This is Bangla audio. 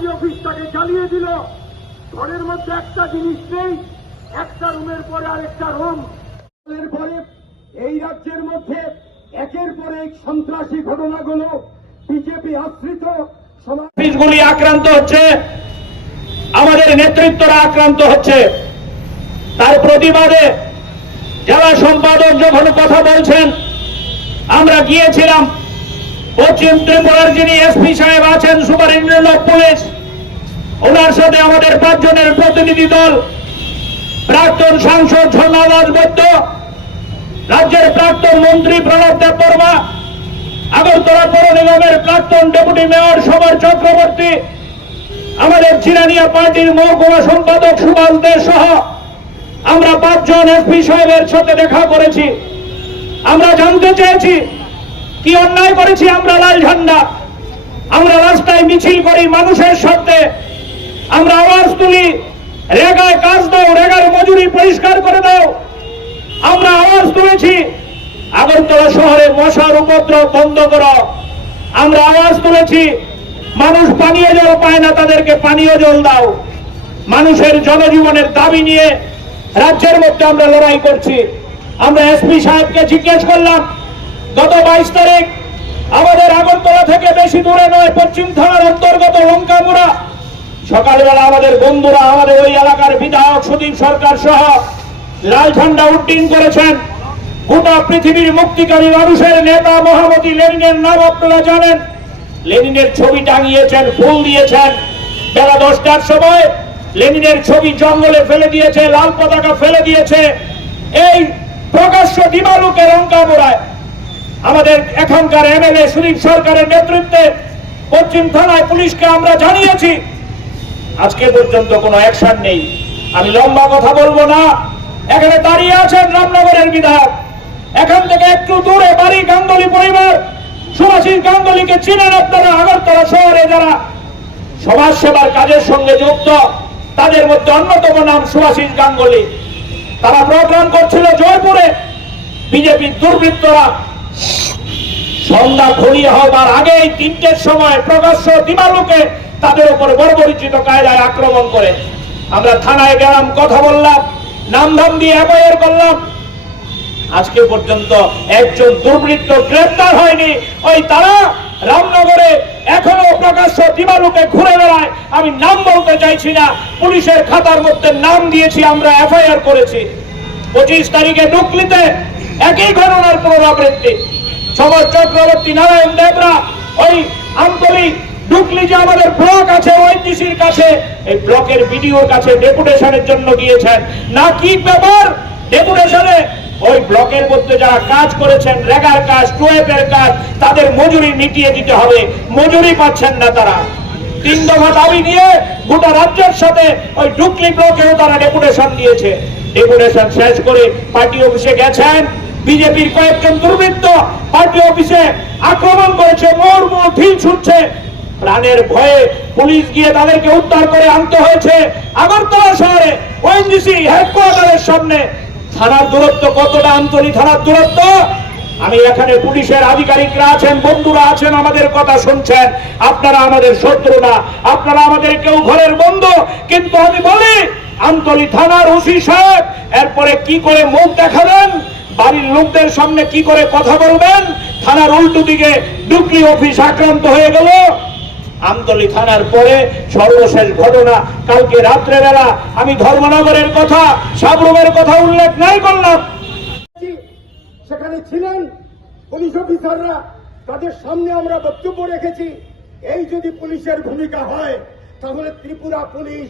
পার্টি অফিসটাকে জ্বালিয়ে দিল। ঘরের মধ্যে একটা জিনিস নেই, একটা রুমের পরে আরেকটা রুম। এর পরে এই রাজ্যের মধ্যে একের পর এক সন্ত্রাসী ঘটনাগুলো বিজেপি আশ্রিত অফিসগুলি আক্রান্ত হচ্ছে, আমাদের নেতৃত্বরা আক্রান্ত হচ্ছে। তার প্রতিবাদে জেলা সম্পাদক যখন কথা বলছেন, আমরা গিয়েছিলাম পশ্চিম ত্রিপুরার যিনি এসপি সাহেব আছেন সুপারিনটেন্ডেন্ট পুলিশ, ওনার সাথে আমাদের পাঁচজনের প্রতিনিধি দল, প্রাক্তন সাংসদ ঝর্ণাদাস বৈদ্য, রাজ্যের প্রাক্তন মন্ত্রী প্রণব দেববর্মা আগরতলা পৌর নিগমের প্রাক্তন ডেপুটি মেয়র সমর চক্রবর্তী, আমাদের চিরানিয়া পার্টির মহকুমা সম্পাদক সুভাষ দে সহ আমরা পাঁচজন এসপি সাহেবের সাথে দেখা করেছি। আমরা জানতে চেয়েছি কি অন্যায় করেছি আমরা লাল ঝান্ডা? আমরা রাস্তায় মিছিল করি মানুষের সাথে আমরা আওয়াজ তুলি, রেগায় কাজ দাও, রেগার মজুরি পরিষ্কার করে দাও। আমরা আওয়াজ তুলেছি, আগরতলা শহরে মশার উপদ্রব বন্ধ করো। আমরা আওয়াজ তুলেছি, মানুষ পানীয় জল পায় না, তাদেরকে পানীয় জল দাও। মানুষের জনজীবনের দাবি নিয়ে রাজ্যের মধ্যে আমরা লড়াই করছি। আমরা এসপি সাহেবকে জিজ্ঞেস করলাম গত বাইশ তারিখ আমাদের আগরতলা থেকে বেশি দূরে নয়, পশ্চিম থানার অন্তর্গত লঙ্কামুড়া। সকালবেলা আমাদের বন্ধুরা আমাদের ওই এলাকার বিধায়ক সুদীপ সরকার সহ লাল ঝান্ডা উড্ডীন করেছেন। গোটা পৃথিবীর মুক্তিকারী মানুষের নেতা মহামতি লেনিনের নাম আপনারা জানেন। লেনিনের ছবি টাঙিয়েছেন, ফুল দিয়েছেন। বেলা দশটার সময় লেনিনের ছবি জঙ্গলে ফেলে দিয়েছে, লাল পতাকা ফেলে দিয়েছে। এই প্রকাশ্য দিবালুকে লঙ্কা মোড়ায় আমাদের এখনকার এমএলএ সুদীপ সরকারের নেতৃত্বে পশ্চিম থানায় পুলিশকে আমরা জানিয়েছি, আজকে পর্যন্ত কোনো অ্যাকশন নেই। আমি লম্বা কথা বলব না। এখানে দাঁড়িয়ে আছেন রামনগরের বিধায়ক। এখান থেকে একটু দূরে বাড়ি গাঙ্গুলি পরিবার। সুভাষিস গাঙ্গুলিকে চিনেন আপনারা আগরতলা শহরে যারা। সমাজ সেবার কাজের সঙ্গে যুক্ত, তাদের মধ্যে অন্যতম নাম সুভাষিস গাঙ্গুলি। তারা প্রোগ্রাম করছিল জয়পুরে। বিজেপির দুর্বৃত্তরা সন্ধ্যা ঘড়িয়ে হবার আগেই তিনটের সময় প্রকাশ্য দিবালুকে তাদের উপর বর্বরিচিত কায়দায় আক্রমণ করে। আমরা থানায় গেলাম, কথা বললাম, নামধাম দিয়ে এফআইআর করলাম। আজকে পর্যন্ত একজন দুর্বৃত্ত গ্রেফতার হয়নি। ওই তারা রামনগরে এখনও প্রকাশ্য দিবালুকে ঘুরে বেড়ায়। আমি নাম বলতে চাইছি না, পুলিশের খাতার মধ্যে নাম দিয়েছি, আমরা এফআইআর করেছি। পঁচিশ তারিখে ডুকলিতে একই ঘটনার পুনরাবৃত্তি। সমর চক্রবর্তী নারায়ণ দেবরা, ওই আন্তরিক ডুকলি যে আমাদের ব্লক আছে ওইটিসির কাছে, এই ব্লকের বিডিওর কাছে ডেপুটেশনের জন্য গিয়েছেন। না কি ব্যাপার? ডেপুটেশনে ওই ব্লকের মধ্যে যারা কাজ করেছেন, রেগার কাজ, টুয়েপের কাজ, তাদের মজুরি মিটিয়ে দিতে হবে। মজুরি পাচ্ছেন না তারা। তিন দফা দাবি নিয়ে গোটা রাজ্যের সাথে ওই ডুকলি ব্লকেও তারা ডেপুটেশন দিয়েছে। ডেপুটেশন শেষ করে পার্টি অফিসে গেছেন। বিজেপির কয়েকজন দুর্বৃত্ত পার্টি অফিসে আক্রমণ করেছে মোর মোর ঢিল ছুটছে। প্রাণের ভয়ে পুলিশ গিয়ে তাদেরকে উদ্ধার করে আনতে হয়েছে আগরতলা শহরে ওএনজিসি হেডকোয়ার্টারের সামনে। থানার দূরত্ব কতটা আন্তরিক, থানার দূরত্ব? আমি এখানে পুলিশের আধিকারিকরা আছেন, বন্ধুরা আছেন, আমাদের কথা শুনছেন। আপনারা আমাদের শত্রু না, আপনারা আমাদের কেউ ঘরের বন্ধু। কিন্তু আমি বলি আমতলি থানার ওসি সাহেব, এরপরে কি করে মুখ দেখাবেন? বাড়ির লোকদের সামনে কি করে কথা বলবেন? থানার উল্টো দিকে ডুকলি অফিস আক্রান্ত হয়ে গেল। আমতলি থানার পরে সর্বশেষ ঘটনা কালকে রাত্রেবেলা। আমি ধর্মনগরের কথা, সাবরুমের কথা উল্লেখ নাই করলাম। সেখানে ছিলেন পুলিশ অফিসাররা। তাদের সামনে আমরা বক্তব্য রেখেছি। এই যদি পুলিশের ভূমিকা হয়, তাহলে ত্রিপুরা পুলিশ